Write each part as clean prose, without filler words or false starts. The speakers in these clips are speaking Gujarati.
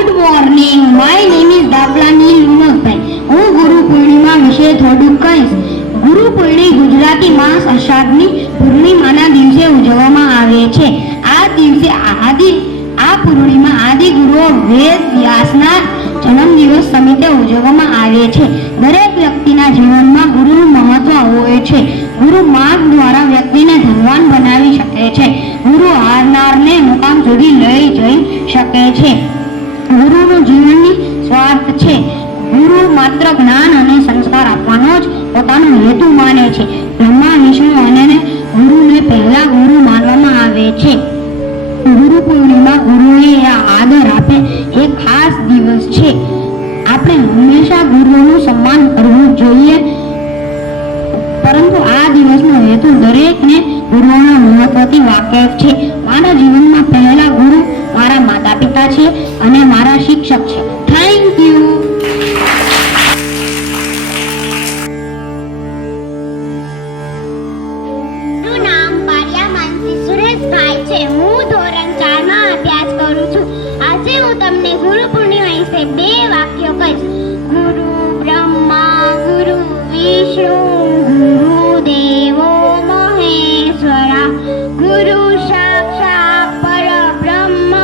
Good morning. My name is દાપલાની લુનકભાઈ. હું ગુરુ પૂર્ણિમા વિશે થોડુંક કહીશ. ગુરુ પૂર્ણિમા ગુજરાતી માસ અષાઢની પૂર્ણિમાના દિવસે ઉજવવામાં આવે છે. આ દિવસે આ પૂર્ણિમા આદિ ગુરુ વેદ વ્યાસના જન્મદિવસ સમિતે ઉજવવામાં આવે છે. દરેક વ્યક્તિના જીવનમાં ગુરુનું મહત્વ હોય છે. ગુરુ માર્ગ દ્વારા વ્યક્તિને ધનવાન બનાવી શકે છે. ગુરુ હારનારને મુકામ સુધી લઈ જઈ શકે છે. ગુરુનું જીવનની સ્વાર્થ છે. ગુરુ માત્ર જ્ઞાન અને સંસ્કાર આપવાનો જ પોતાનો હેતુ માને છે. બ્રહ્મા વિષ્ણુ અને ગુરુને પહેલા ગુરુ માનવામાં આવે છે. ગુરુ પૂર્ણિમા ગુરુને આદર આપે એ ખાસ દિવસ છે. આપણે હંમેશા ગુરુનું સન્માન કરવું જોઈએ, પરંતુ આ દિવસનો હેતુ દરેકને ગુરુના મહત્વથી વાકેફ છે. મારા જીવનમાં પહેલા ગુરુ મારા માતા પિતા છે અને મારા શિક્ષક છે. Thank you. મારું નામ પારિયા માનસી સુરેશભાઈ છે. હું ધોરણ 4 માં અભ્યાસ કરું છું. આજે હું તમને ગુરુ પૂર્ણિમા વિશે 2 વાક્યો કહીશ. ગુરુ બ્રહ્મા ગુરુ વિષ્ણુ ગુરુ દેવો મહેશ્વરા ગુરુ સાક્ષાત પરબ્રહ્મ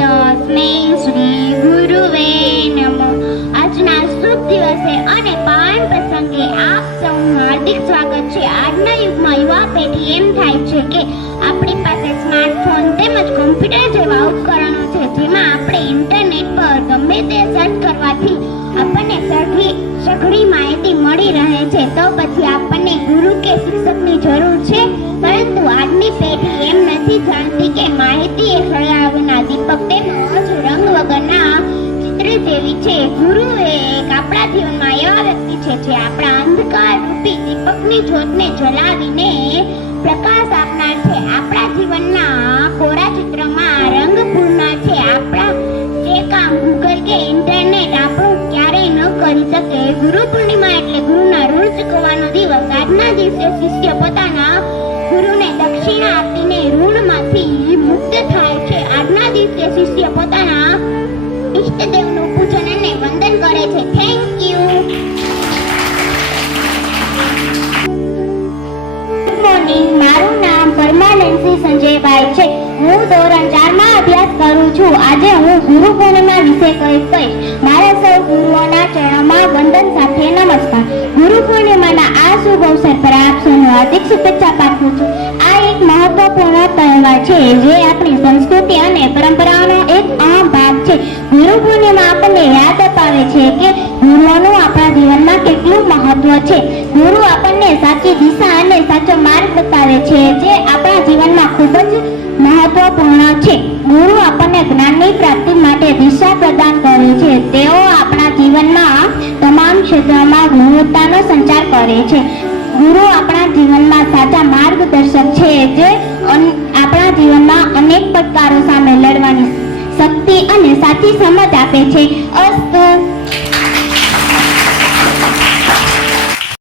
તસ્મૈ શ્રી ગુરુવે નમઃ. આજના શુભ દિવસે અને પાવન પ્રસંગે આપ સૌનું હાર્દિક સ્વાગત છે. આજના યુગમાં યુવા પેઢી એમ થાય છે કે આપણી પાસે સ્માર્ટફોન તેમજ કમ્પ્યુટર જેવા ઉપકરણો છે, જેમાં આપણે ઇન્ટરનેટ પર ગમે તે સર્ચ કરવાથી આપણને સઘળી માહિતી મળી રહે છે. તો પછી આપણને ગુરુ કે શિક્ષકની જરૂર છે? પરંતુ આજની પેઢી એમ નથી જાણતી કે માહિતી એ સળિયાના દીપક તેમજ રંગ વગરના ચિત્ર જેવી છે. ગુરુ એ આપણા જીવનમાં એવા વ્યક્તિ છે જે આપણા અંધકાર રૂપી દીપકની જ્યોતને જલાવીને પ્રકાશ આપનાર છે. આપણા જીવનના કોરા ચિત્રમાં રંગ પૂરનાર છે. આપણા જે કામ ગૂગલ કે ઇન્ટરનેટ આપણું ક્યારેય ન કરી શકે. ગુરુ પૂર્ણિમા એટલે ગુરુના ઋણ ચૂકવવાનો દિવસ. આજના દિવસે શિષ્ય પોતાના ગુરુને દક્ષિણા આપીને ઋણમાંથી મુક્ત થાય છે. આજના દિવસે શિષ્ય પોતાના ઈષ્ટદેવનું પૂજન અને વંદન કરે છે. Thank you. Good morning. મારું નામ પરમાનંદસિંહ સંજયભાઈ છે. હું ધોરણ 4 માં અભ્યાસ કરું છું. આજે હું ગુરુ પૂર્ણિમા વિશે કહીશ. મારા સૌ ગુરુઓના ચરણોમાં વંદન સાથે નમસ્કાર. ગુરુ પૂર્ણિમાના આ શુભ અવસર પર આપ સૌને હાર્દિક શુભેચ્છા પાઠવું છું. આ એક મહત્વપૂર્ણ તહેવાર છે જે આપણી સંસ્કૃતિ અને પરંપરાઓનો એક અહમ ભાગ છે. ગુરુ પૂર્ણિમા આપણને યાદ અપાવે છે કે ગુરુઓનું આપણા જીવનમાં કેટલું મહત્વ છે. ગુરુ આપણને સાચી દિશા અને સાચો માર્ગ બતાવે છે, જે આપણા જીવનમાં ખૂબ જ મહત્વપૂર્ણ છે. ગુરુ આપણને જ્ઞાનની પ્રાપ્તિ માટે દિશા પ્રદાન કરે છે. તેઓ આપણા જીવનમાં તમામ ક્ષેત્રોમાં ગુણવત્તાનો સંચાર કરે છે. ગુરુ આપણા જીવનમાં સાચા માર્ગદર્શક છે, જે આપણા જીવનમાં અનેક પડકારો સામે લડવાની શક્તિ અને સાચી સમજ આપે છે. અસ્તુ.